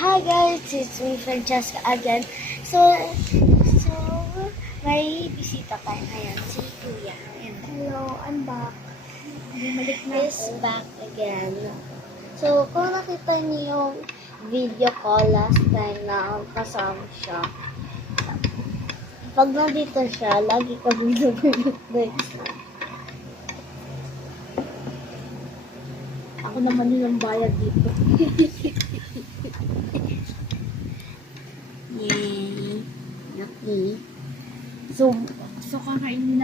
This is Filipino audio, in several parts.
Hi guys, it's me Francesca again. So may bisita tayo ngayon, si Kuya. Ayan. Hello, I'm back. Bumalik na He's ako. back again. So kung nakita niyo yung video ko last time na kasama siya, pag nandito siya, lagi kami guys. Ako naman yung bayad dito. Yay! Lucky. So kakainin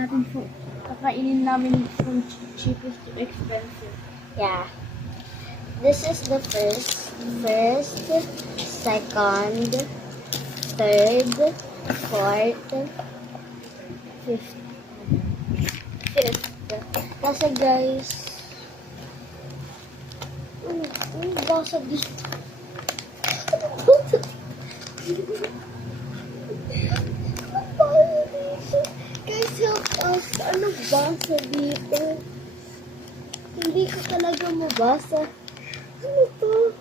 namin from cheapest to expensive. Yeah. This is the first, second, third, fourth, fifth. Kasi guys, basa dito. Guys, help us. Ano basa dito? Hindi ko talaga mabasa. Ano to?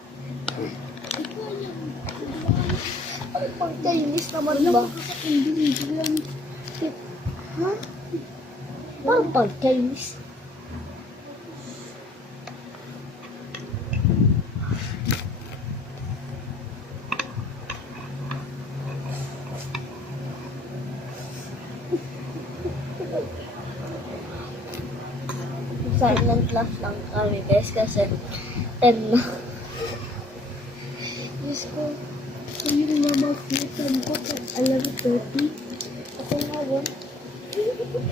Ano pang Chinese naman ba? Ha? Parang pang Chinese. Silent class lang kami guys kasi 10 na. Diyos ko. Yung mamasitan ko kung 11:30. Ako nga rin.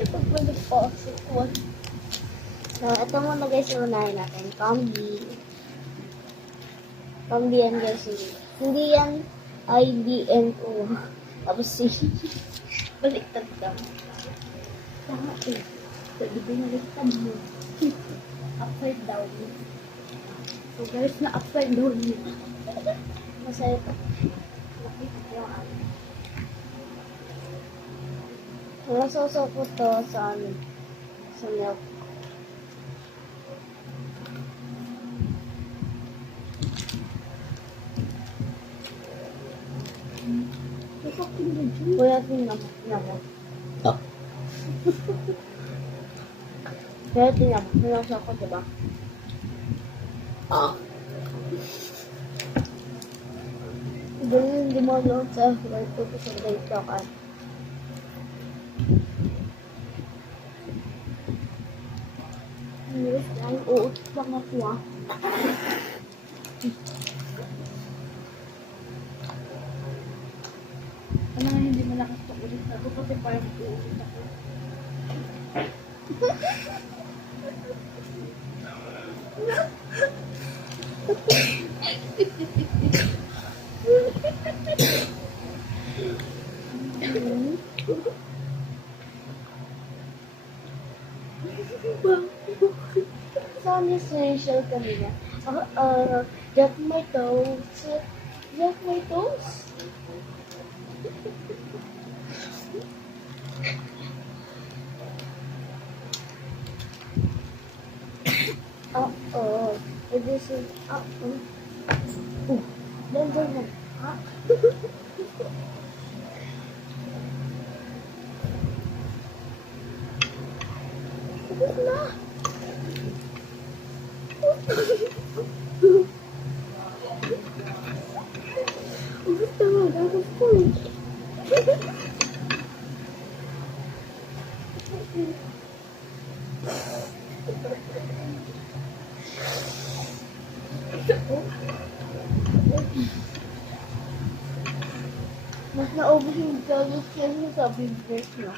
Pag manipasok ko. So, ito muna guys yung unahin natin. Combi. Combi yan guys. Hindi yan IDNO. Tapos si baliktad ka. Tama eh. Pwede binaliktad mo. Upside down. So guys, na upside down yun. Masaya pa. Nakita yung ano. Nasoso ko to sa ano. Sa milk. Nasaktin na dyan. Kuya, tingnan mo. Kaya tingnan mo. Nasa ako, diba? Ganyan, hindi mo lang sa work ko sa grade ko ka. Yes, ay uot lang ako ah. Ano nga hindi malakas to ulit ako kasi parang uulit ako. Saan yung social kanina? Jack my toes. Jack my toes. Oh. This is, Then. Tapos na. Gusto mo, dapat ko. Mas naubos yung galos yan sa bibig na.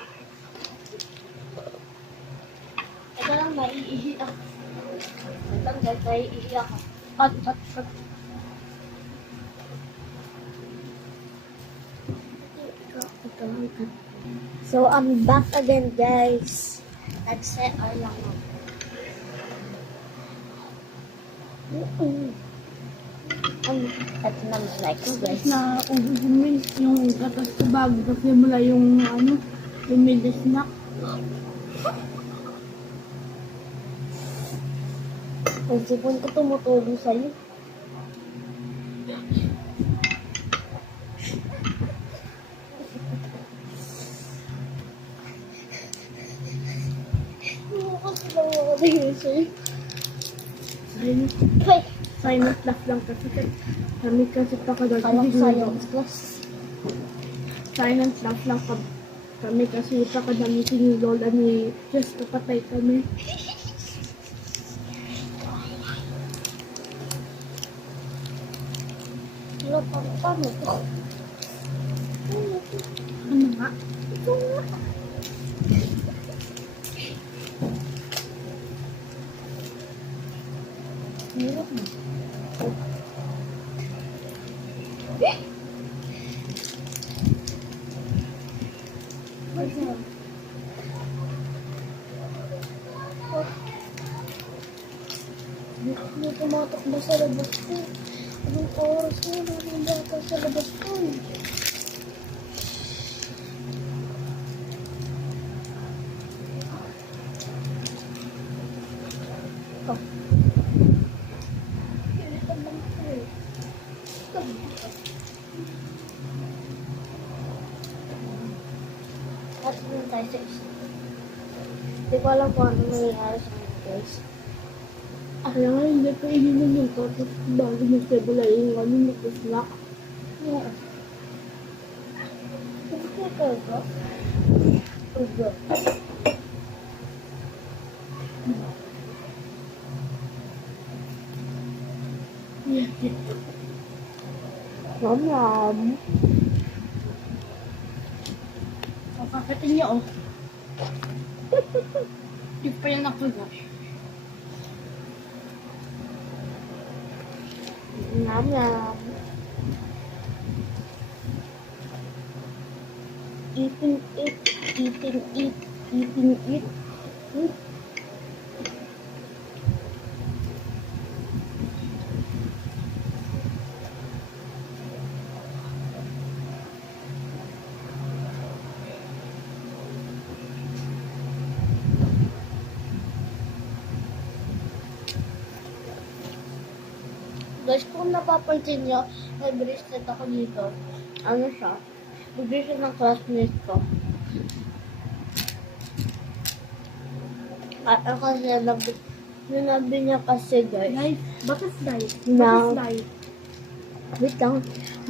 Ito lang, maiihi ako. Ito lang guys, maiihi ako. At. So, I'm back again guys. Nag-CR lang ako. Ito naman like guys. Na ubos yung gatas ko bago kasi mula yung yung mid snack. Ang sipon ko tumutulo sa'yo. Silent, Ay, silent laugh lang kasi kami kasi pakagod. kalang science class. Silent laugh lang kami kasi pakadamitin yung lola ni Just kapatay kami. Wala, paano to? Ano nga? Ito nga. Hirap na. Hindi tumatakbo sa labas ko. Anong oras na? Anong bata sa labas ko? Oh. Pilitan lang ko eh. At yun tayo sa isa. Hindi ko alam kung ano nangyayari sa mga guys. Kaya nga hindi ko ininom yung tapos bago mag-table ay yung ano mag-snack. Oo. Hindi ko talaga. Ugo. Yum yum. O, kakatin niyo oh. Hindi pa yan ako na. Yum yum. Eating it, eating it, eating it. Guys, kung napapansin nyo, may bracelet ako dito. Ano siya? Bigay siya ng classmate ko. At kasi sinabi niya kasi guys, Life. Bakit life? Na- Bakit life? wait lang,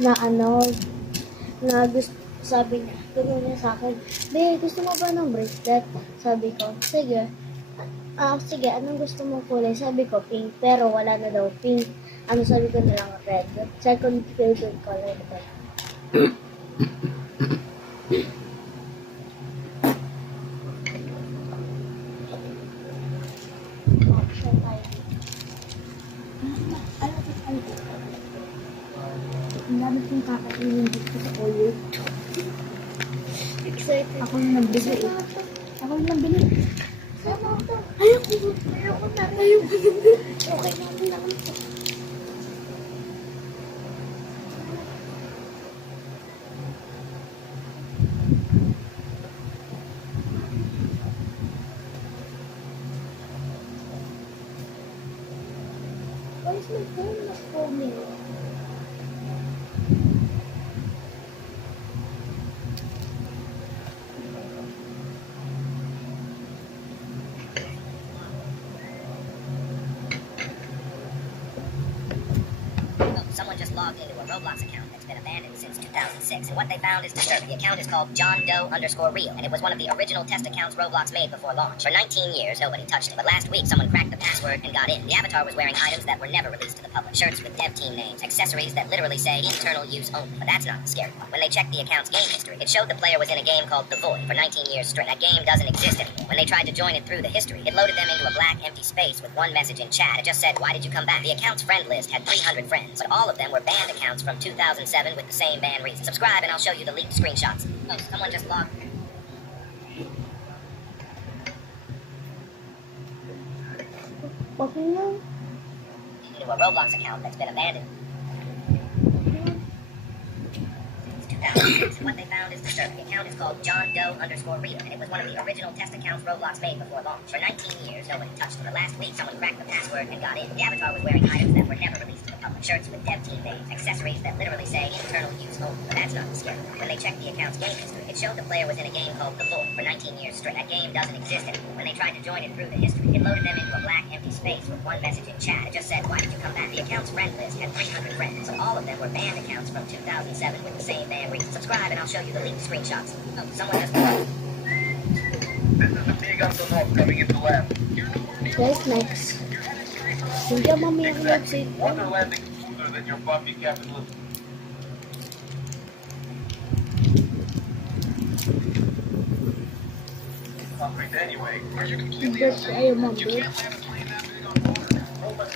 na ano, na gusto, sabi niya, tulong niya sa akin, Be, gusto mo ba ng bracelet? Sabi ko, sige. Sige, anong gusto mong kulay? Sabi ko, pink, pero wala na daw pink. Ano sabi ko na lang, red. Second favorite color ko. Option tayo. Ang dami kong kakainin dito sa oil. Excited. Ako yung nagbili eh. Ako yung nagbili. Ayoko na. Okay naman lang. Why is my phone not foaming? Someone just logged into a Roblox account that's been abandoned since 2006, and what they found is disturbing. The account is called JohnDoe_Real, and it was one of the original test accounts Roblox made before launch. For 19 years, nobody touched it, but last week someone cracked the password and got in. The avatar was wearing items that were never released to the public. Shirts with dev team names, accessories that literally say internal use only. But that's not the scary part. When they checked the account's game history, it showed the player was in a game called The Void for 19 years straight. That game doesn't exist anymore. When they tried to join it through the history, it loaded them into a black empty space with one message in chat. It just said, "Why did you come back?" The account's friend list had 300 friends, but all of them were banned accounts from 2007 with the same ban reason. Subscribe and I'll show you the leaked screenshots. Oh, someone just logged Okay lang. into a Roblox account that's been abandoned since 2000. 2006, and what they found is disturbing. The account is called John Doe underscore real, and it was one of the original test accounts Roblox made before launch. For 19 years, nobody touched it. But last week, someone cracked the password and got in. The avatar was wearing items that were never released to the public. Shirts with dev team names, accessories that literally say internal use only. But that's not the scary. When they checked the account's game history, it showed the player was in a game called The Void for 19 years straight. That game doesn't exist anymore. When they tried to join it through the history, it loaded them into a black empty space with one message in chat. It just said, "Why did you come back?" The account's friend list had 300 friends, so all of them were banned accounts from 2007 with the same ban reason. Subscribe and I'll show you the leaked screenshots. Oh, someone just... This is the big Antonov coming into lab. Guys, next. Hindi ako mamaya ang website. Water landing smoother than your bumpy capitalist. Concrete anyway. Are you completely Hindi ko ayaw mag-do. can't land a plane that big on water? Hold on.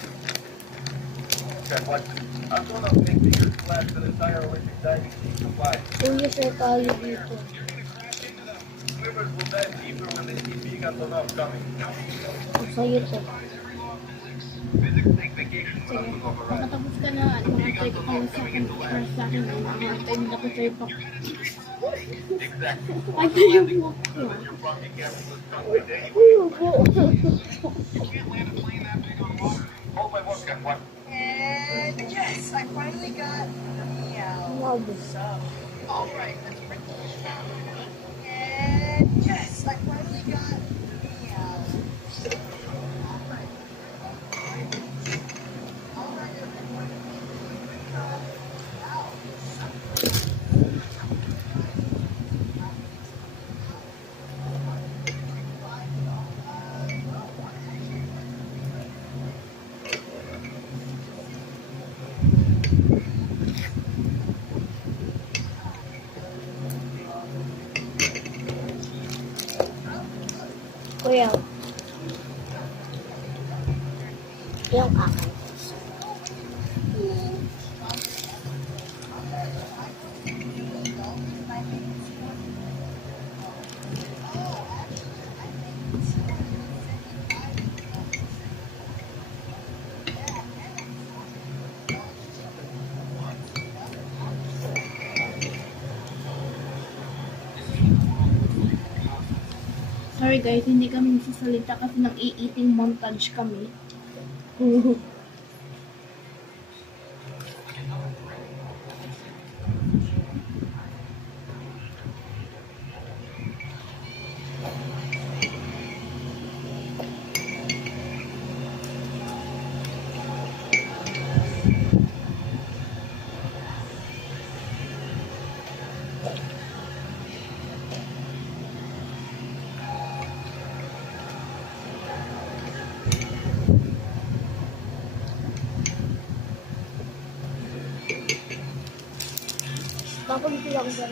Okay, watch this. Antonov makes the Earth collapse an entire Olympic diving team supply. Kuya siya tayo dito. You're gonna crash into them. Swimmers will dive deeper when they see big Antonov coming. Sa'yo to. Physics take vacation when Antonov arrives. Makatapos ka na at makatry ko kayo sa akin. Para sa akin, makatry nila ko sa'yo pa. Exactly. Ay, sa'yo mo. Your bumpy capitalist concrete anyway. Uy, po. You can't land a plane that big on water. Hold my vodka. What? And yes, I finally got Wag. all right. Let's print this out. And yes, I finally got Kuya. Yung akin. Sorry guys, hindi kami nagsasalita kasi nag-i-eating montage kami. Tapos bilang dyan.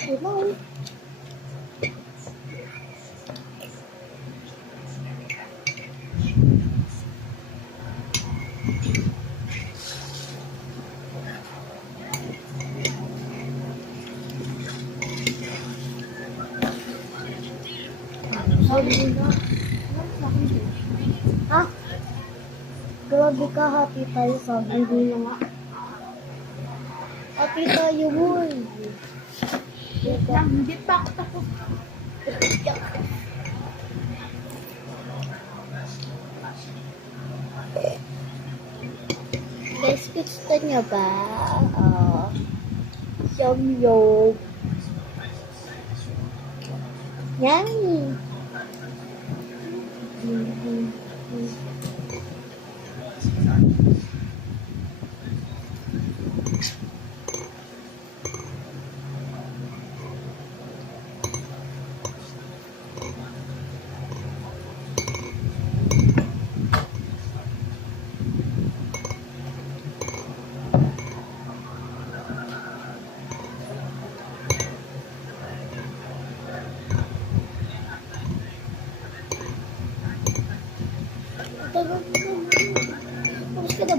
Hello. Ha? Grabe ka, hati tayo sa Ay, hindi na nga. Hati tayo, boy. Hindi pa ako tapos. Guys, gusto niyo ba? Yum. Yummy.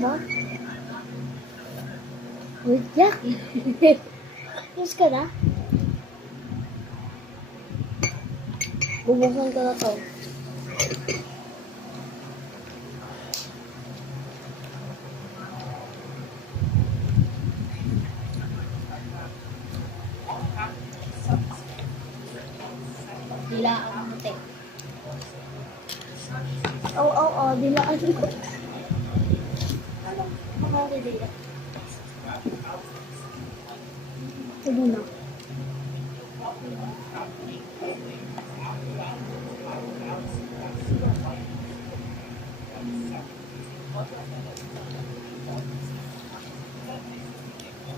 ba? Wait, Jack. Yes ka na? Bubuksan ko na to. Dila ang mutik. Oo, dilaan ko. Ano? Mga dila. Sige na.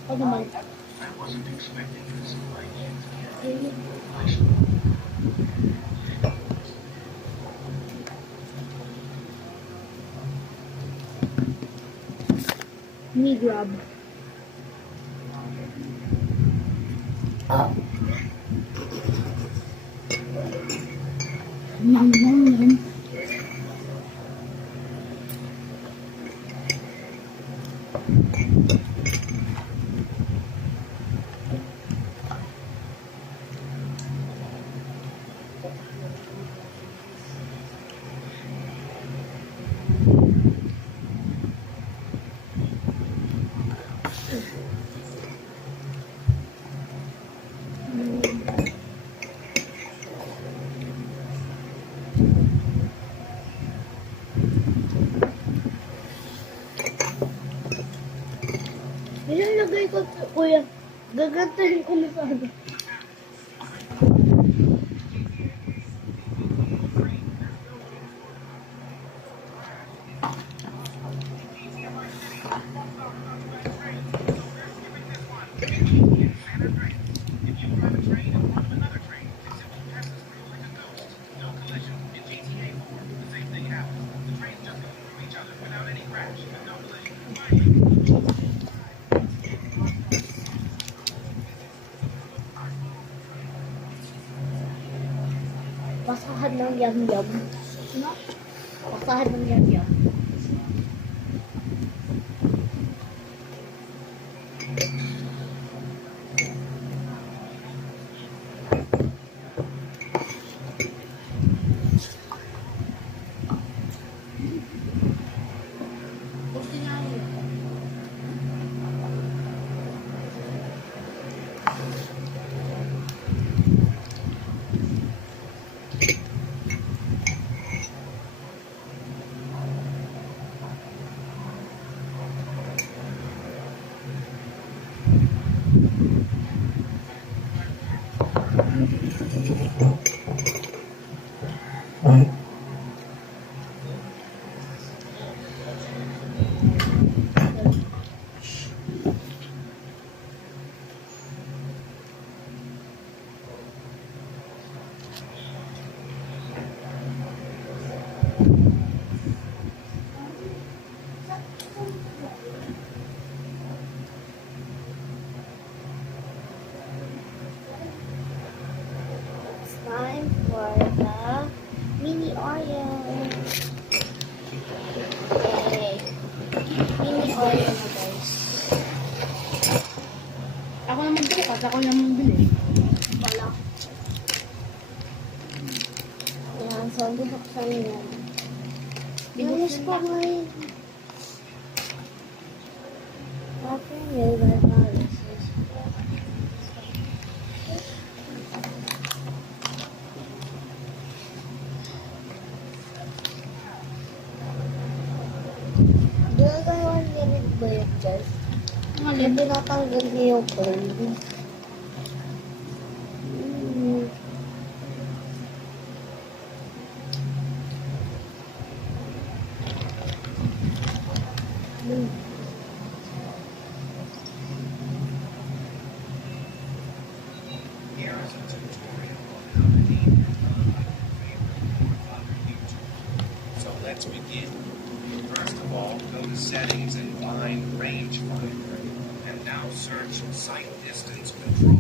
Ano naman? Knee grab. Yum, yum, yum. Ilalagay ko, kuya. Gagantahin ko na sana. Basahan ng yam-yam. Ano? Basahan ng yam-yam. Buti nga yun. It's time for the mini Oreo. Okay. Mini Oreo na guys. Ako naman bukas, ako naman bili. Wala. Yan, so bubuksan yan. Bilis pa ngayon. Okay, may barbarians. Ginagawa niya rin ba yun dyan? Yung tinatanggal niya yung code. So let's begin. First of all, go to Settings and find Rangefinder. And now search Sight Distance Control.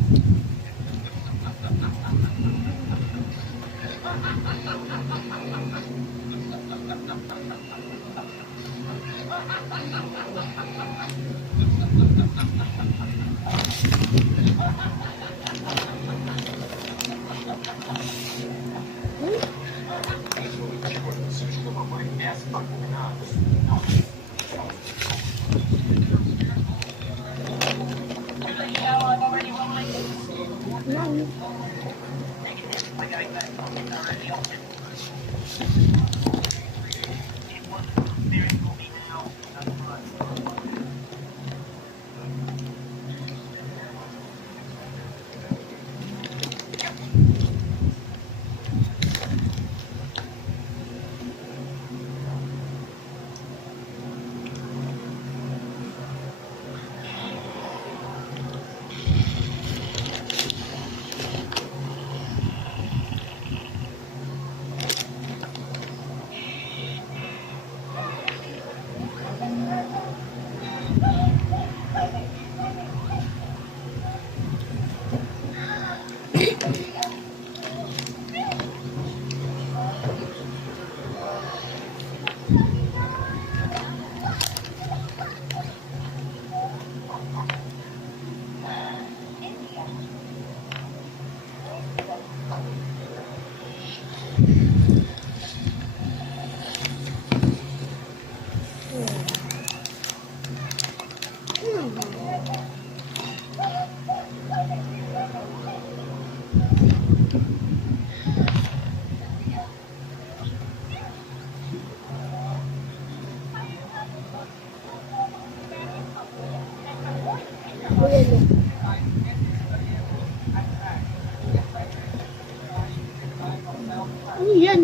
Ano yan?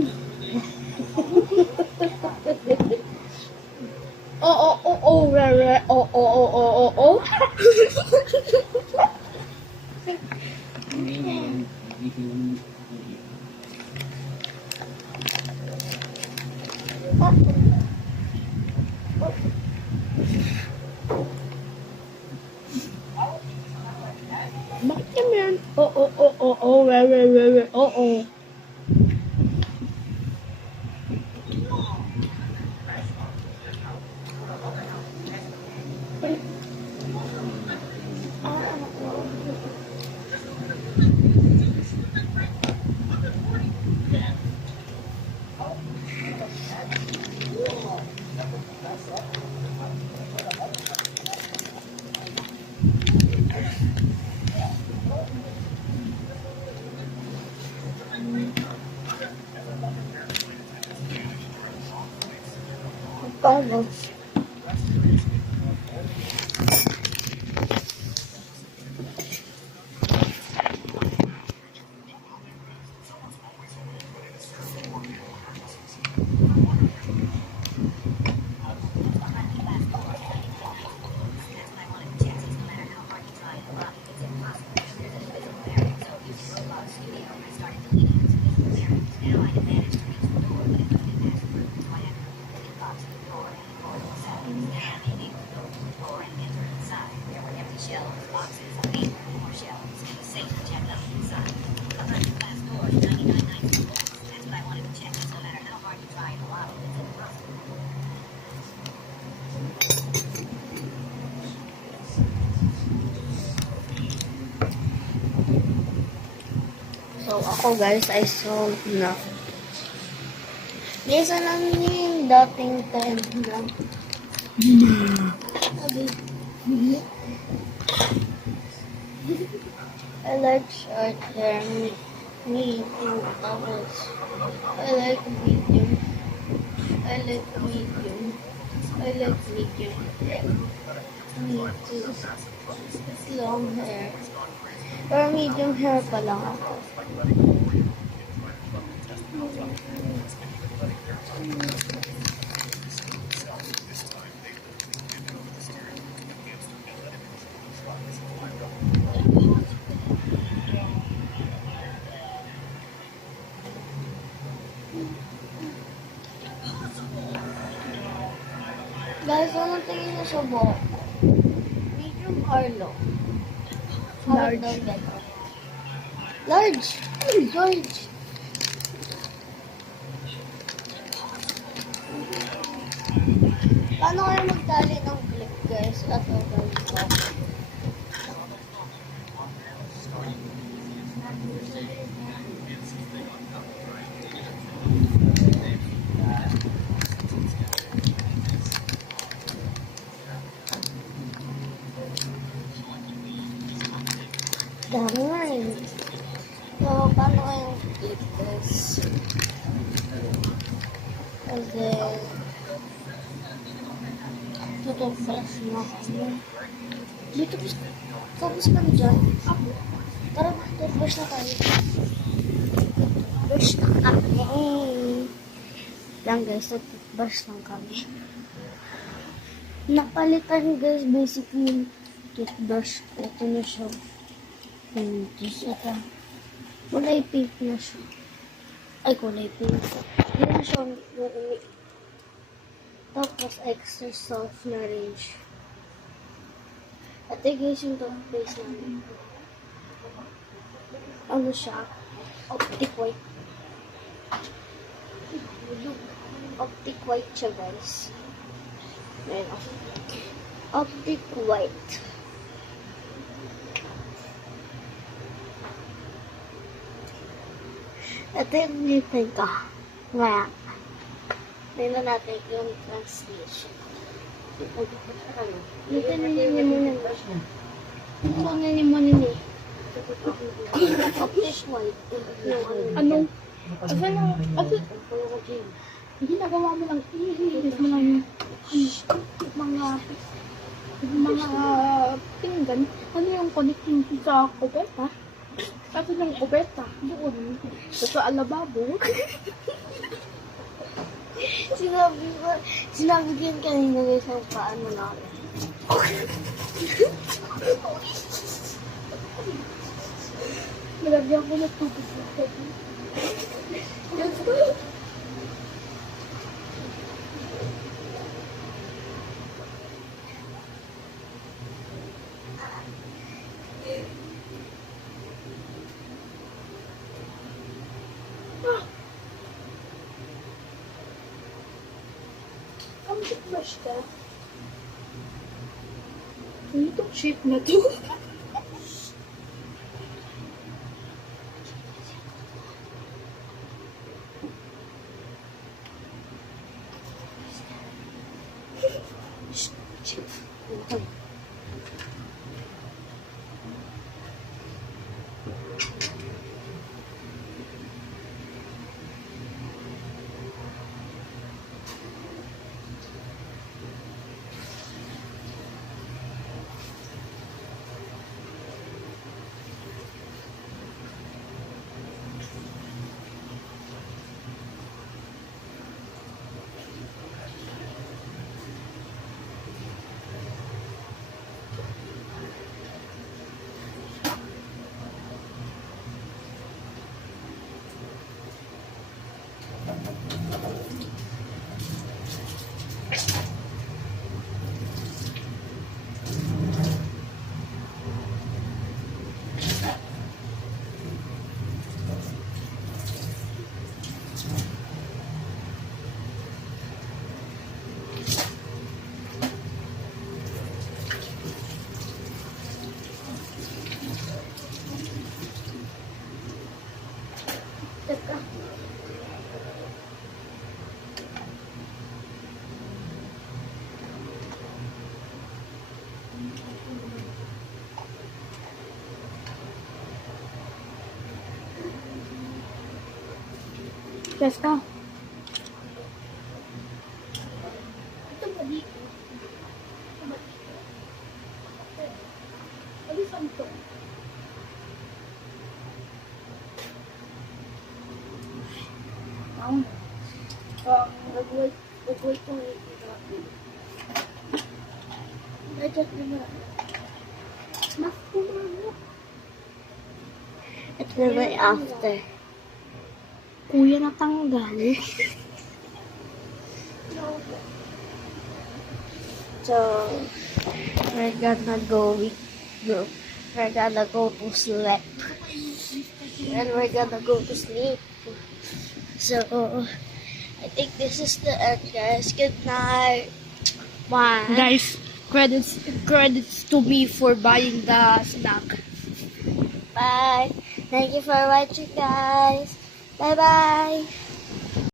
Rere. Bakit kami yan? Rere. Carlos. So, ako guys, I solved na. Isa lang yung dating time lang. I like short hair, medium, tapos I like medium. I like medium. I like medium. Me too. Long hair. Pero medium hair pa lang ako. Guys, anong tingin niyo sa buhok? Medium or low? Large. Large. Large. Paano kayo magtali ng clip, guys? At ganito. Dami nga eh. So, paano kayong clip, guys? And then, tutupras na kami. Dito, focus ka na dyan. Tara, tutupras na tayo. Tutupras na kami. Lang guys, tutupras lang kami. Napalitan guys, basically yung toothbrush. Ito na siya. Ito. Kulay pink na siya. Ay, kulay pink. Hindi na siya marumi. Tapos, extra soft na rin siya. Ito guys, yung toothpaste namin. Ano siya? Optic white. Optic white siya guys. Ayan. Optic white. Ito yung ngipin ko. Ngayon. Tingnan natin yung translation. Dito na niya muna. Ito na niya muna niya. Optic white. Anong? Hindi nagawa mo lang. Ihihilis mo lang mga pinggan. Ano yung connecting sa kubeta? Tapos ng kubeta, doon. Sa alababo. Sinabi ko yun kanina guys ang paano namin. Nalagyan ko na tubig. Let's go! Ang toothbrush ka. Ano itong shape na to? Yes ka. Ito ba dito? Alisan to. Nag-wait ko Ito na ba yung after? Kuya natanggal. So, we're gonna go to sleep. And we're gonna go to sleep. So, I think this is the end, guys. Good night. 1. Guys, credits to me for buying the snack. Bye. Thank you for watching, guys. Bye-bye.